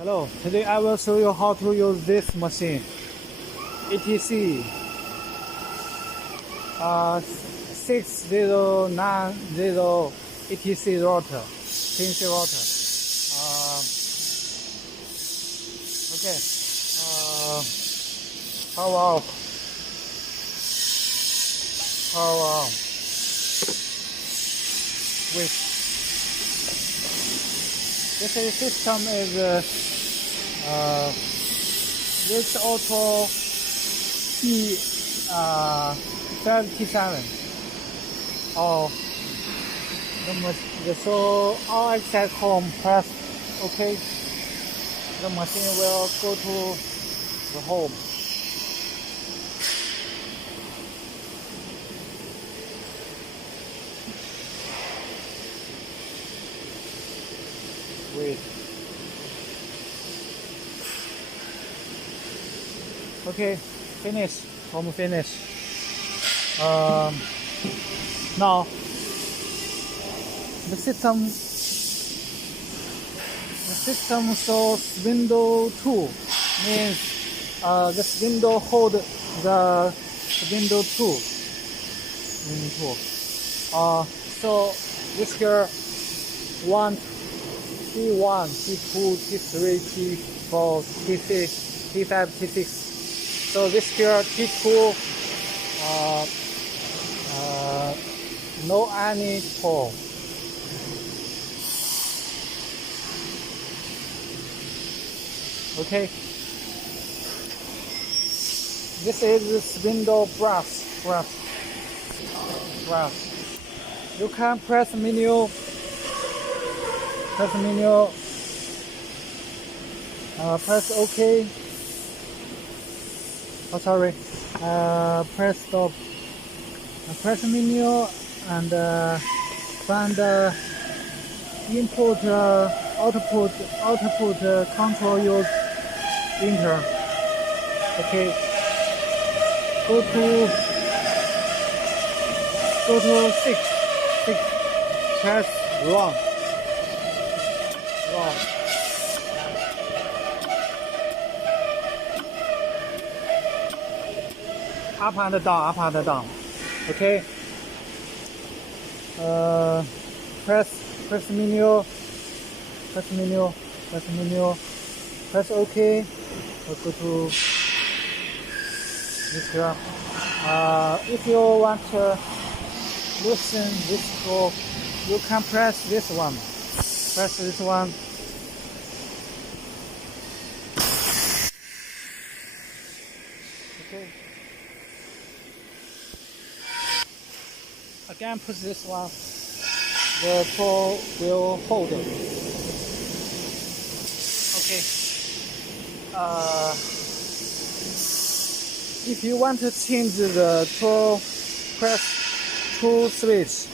Hello, today I will show you how to use this machine. ATC 6090 ATC router, CNC router. Okay, power off, power on. Wait. This system is this auto B57. Oh, so all exit home, press OK. The machine will go to the home. Wait. Okay, finish. Home finish. Now the system shows window 2, means this window hold the window 2. So this here T1, T2, T3, T4, T6, T5, T6. So this here T2 no any pole. Okay. This is this window brass. You can press menu. Press OK. Oh, sorry. Press stop. Press menu and find input, output control use enter. Okay. Go to 6. Press run. Up and down. Okay. Press menu. Press OK. We'll go to this here. If you want to loosen this screw, you can press this one. Press this one. Okay. Again, push this one. The tool will hold it. Okay. If you want to change the tool, press 2 switch.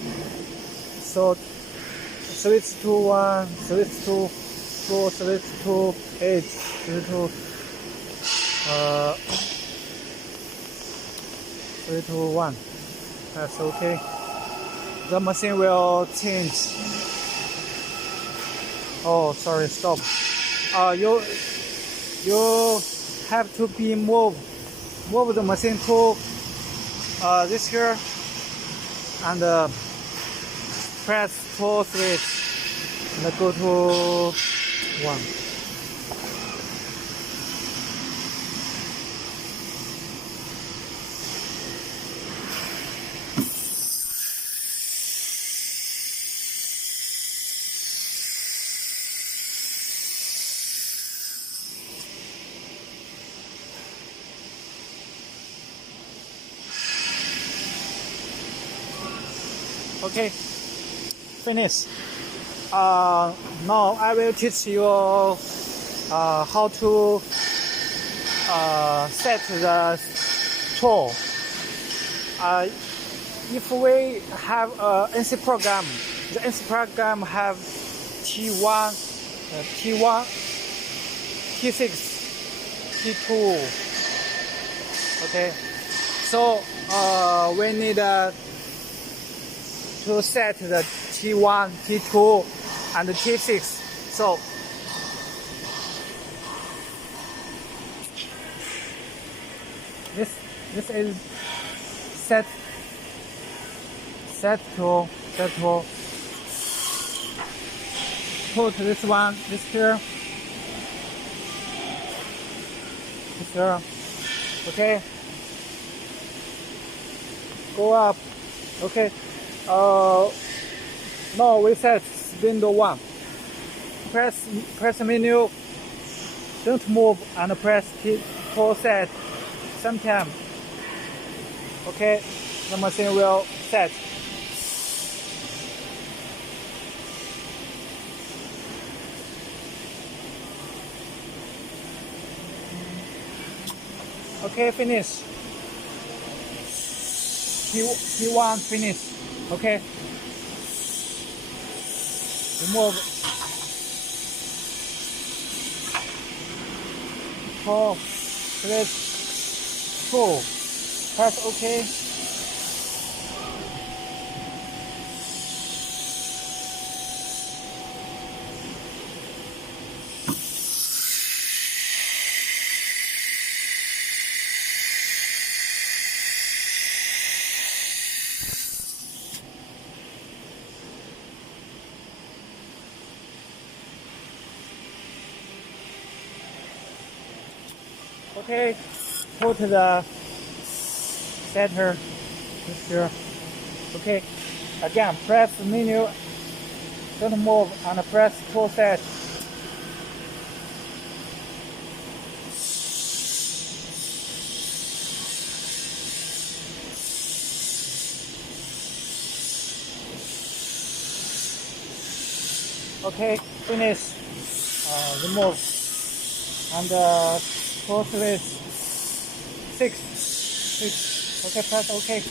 So switch to 1, switch to 4, switch to 8, switch to 1. That's OK. The machine will change. Oh, sorry, stop. You have to be move the machine to this here and press 4 switch and go to 1. Okay, finish. Now I will teach you how to set the tool. If we have NC program, the NC program have T1, T6, T2. Okay, so we need to set the T1, T2, and T6. So this is set tool. Put this one, this here. Okay. Go up. Okay. Now we set window 1. Press menu. Don't move and press full set. Sometime. Okay. The machine will set. Okay, finish. P1 finish. Okay. Remove. Four, press 4. Press OK. Okay, put the setter here. Okay, again press the menu, don't move and press full set. Okay, finish. Remove and full switch 6. Okay, press OK.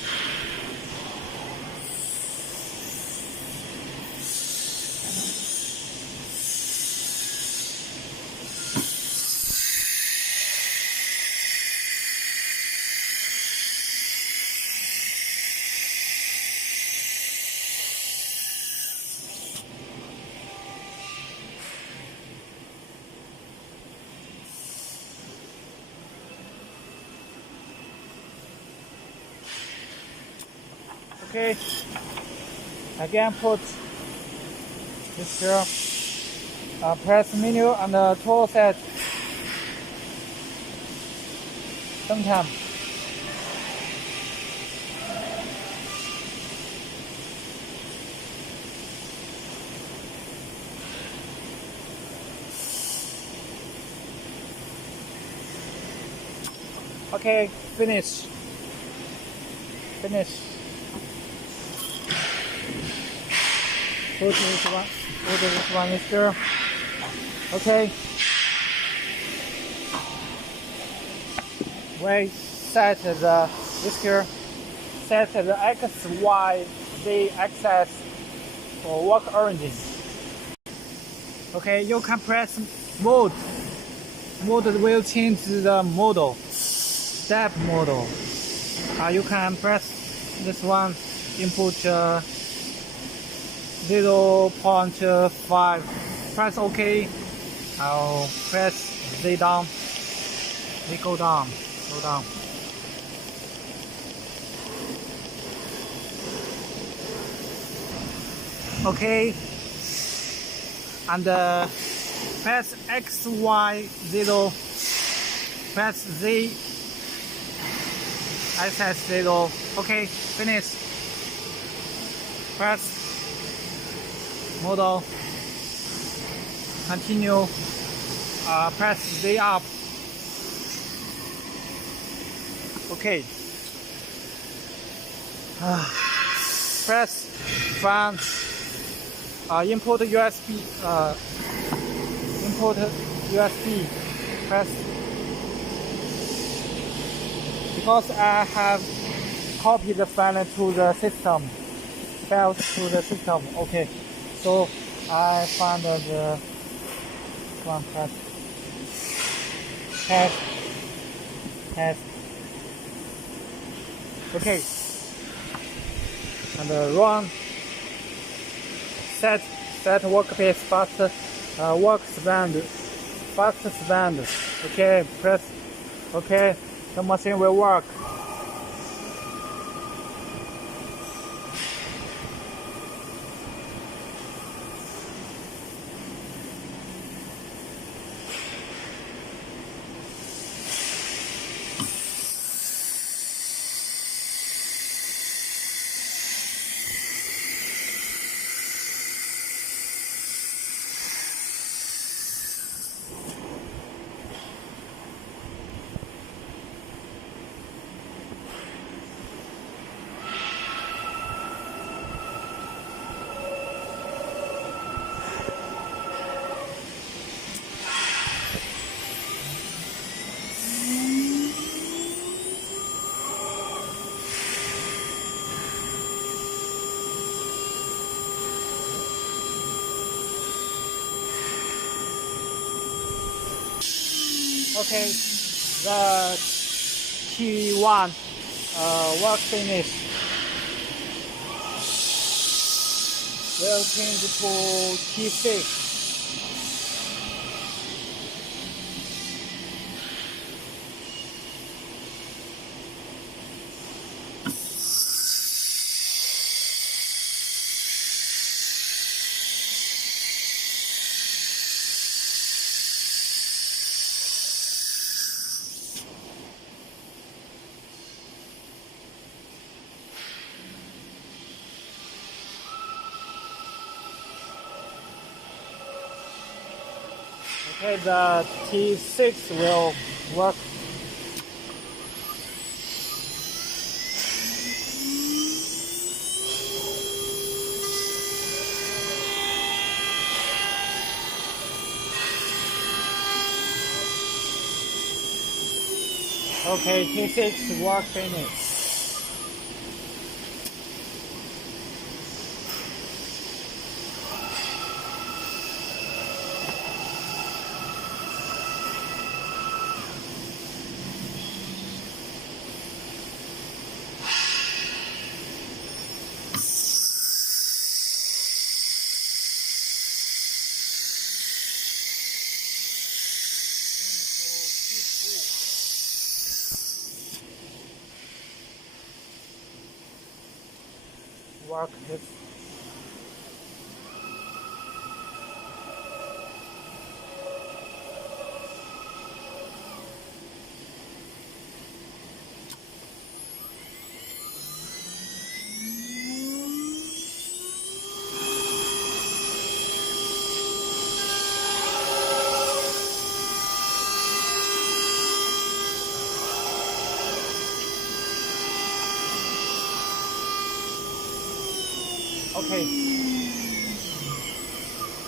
Okay, again put this here, press menu and tool set. Sometime. Okay, finish. Put this one is there. Okay. We set this here. Set the X, Y, Z axis for work origin. Okay, you can press mode. Mode will change the model. Step model. You can press this one. Input 0.5. Press OK. I'll press Z down. Z go down. Okay. And press X, Y, 0. Press Z. SS 0. Okay, finish. Press model. Continue. Press Z up. Okay. Press front. Input USB. Input USB. Press. Because I have copied the file to the system. Okay. So I found the one. Press. Test. Okay. And run. Set workspace fast fast spend. Okay, press OK. the machine will work. Okay, the T1 work finish. We'll change to T6. Okay, the T6 will work. Okay, T6 work finished. Work this. Okay.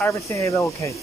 Everything is okay.